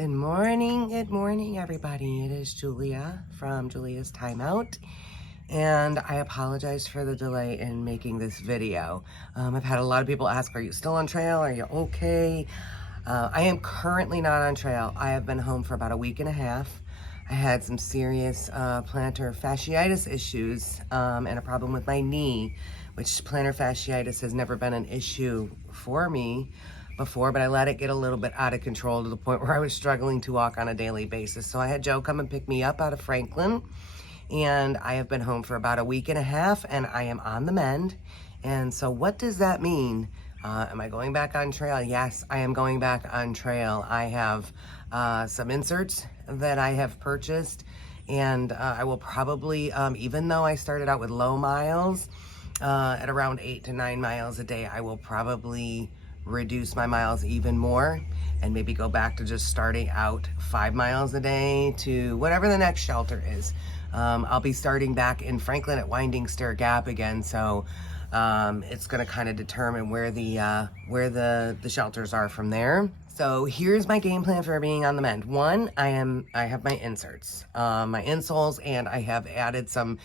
Good morning, everybody. It is Julia from Julia's Timeout, and I apologize for the delay in making this video. I've had a lot of people ask, are you still on trail? Are you okay? I am currently not on trail. I have been home for about a week and a half. I had some serious plantar fasciitis issues and a problem with my knee, which plantar fasciitis has never been an issue for me before, but I let it get a little bit out of control to the point where I was struggling to walk on a daily basis. So I had Joe come and pick me up out of Franklin, and I have been home for about a week and a half, and I am on the mend. And so what does that mean? Am I going back on trail? Yes, I am going back on trail. I have some inserts that I have purchased, and I will probably, even though I started out with low miles, at around 8 to 9 miles a day, I will probably reduce my miles even more and maybe go back to just starting out 5 miles a day to whatever the next shelter is. I'll be starting back in Franklin at Winding Stair Gap again, so it's going to kind of determine where the shelters are from there. So here's my game plan for being on the mend. One, I have my inserts, my insoles, and I have added some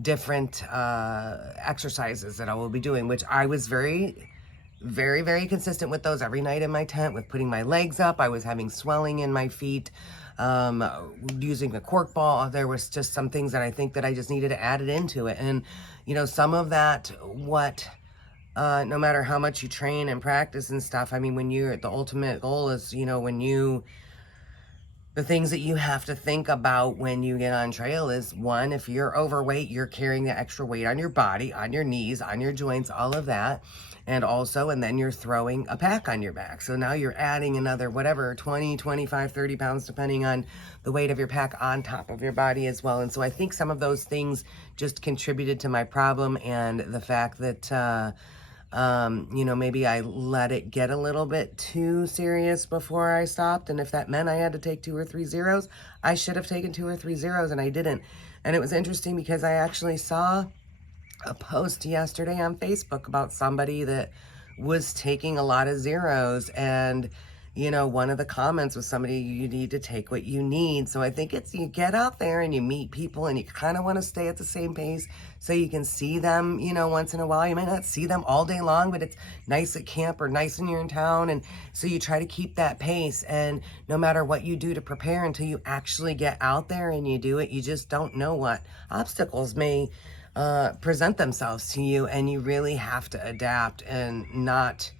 different exercises that I will be doing, which I was very consistent with those every night in my tent with putting my legs up. I was having swelling in my feet, using the cork ball. There was just some things that I think that I just needed to add it into it. And, you know, some of that, no matter how much you train and practice and stuff, I mean, the ultimate goal is, you know, the things that you have to think about when you get on trail is, one, if you're overweight, you're carrying the extra weight on your body, on your knees, on your joints, all of that. And then you're throwing a pack on your back. So now you're adding another, 20, 25, 30 pounds, depending on the weight of your pack on top of your body as well. And so I think some of those things just contributed to my problem, and the fact that, you know, maybe I let it get a little bit too serious before I stopped. And if that meant I had to take 2 or 3 zeros, I should have taken 2 or 3 zeros, and I didn't. And it was interesting because I actually saw a post yesterday on Facebook about somebody that was taking a lot of zeros, and you know, one of the comments was somebody, you need to take what you need. So I think you get out there and you meet people, and you kind of want to stay at the same pace so you can see them, you know, once in a while. You might not see them all day long, but it's nice at camp or nice when you're in town. And so you try to keep that pace, and no matter what you do to prepare, until you actually get out there and you do it, you just don't know what obstacles may present themselves to you, and you really have to adapt and not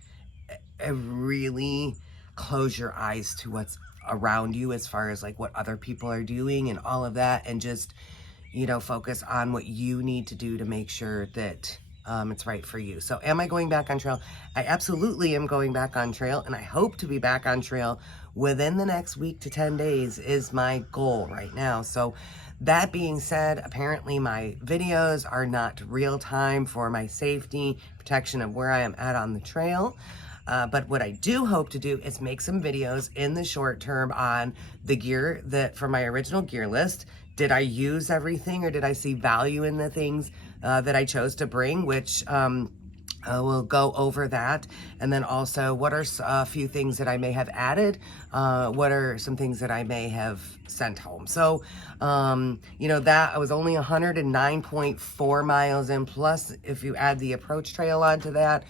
really close your eyes to what's around you as far as like what other people are doing and all of that, and just, you know, focus on what you need to do to make sure that it's right for you. So am I going back on trail? I absolutely am going back on trail, and I hope to be back on trail within the next week to 10 days is my goal right now. So that being said, apparently my videos are not real time for my safety, protection of where I am at on the trail. But what I do hope to do is make some videos in the short term on the gear that from my original gear list. Did I use everything, or did I see value in the things that I chose to bring, which we'll go over that. And then also, what are a few things that I may have added? What are some things that I may have sent home? So, you know, that I was only 109.4 miles in, plus if you add the approach trail onto that.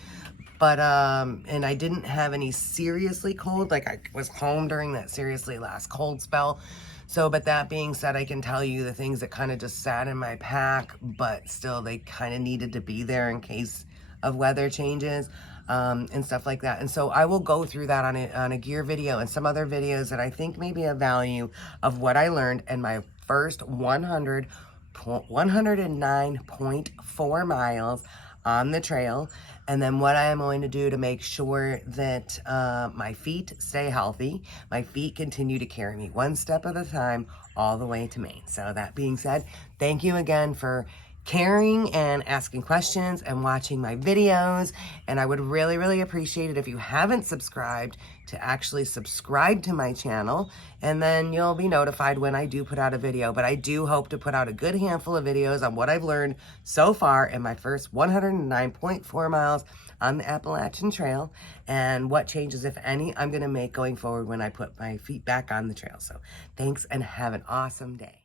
But, and I didn't have any seriously cold, like I was home during that seriously last cold spell. So, but that being said, I can tell you the things that kind of just sat in my pack, but still they kind of needed to be there in case of weather changes, and stuff like that. And so I will go through that on a gear video and some other videos that I think may be of value of what I learned in my first 109.4 miles on the trail, and then what I am going to do to make sure that my feet stay healthy, my feet continue to carry me one step at a time all the way to Maine. So that being said, thank you again for caring and asking questions and watching my videos. And I would really, really appreciate it if you haven't subscribed to actually subscribe to my channel, and then you'll be notified when I do put out a video. But I do hope to put out a good handful of videos on what I've learned so far in my first 109.4 miles on the Appalachian Trail, and what changes, if any, I'm gonna make going forward when I put my feet back on the trail. So thanks and have an awesome day.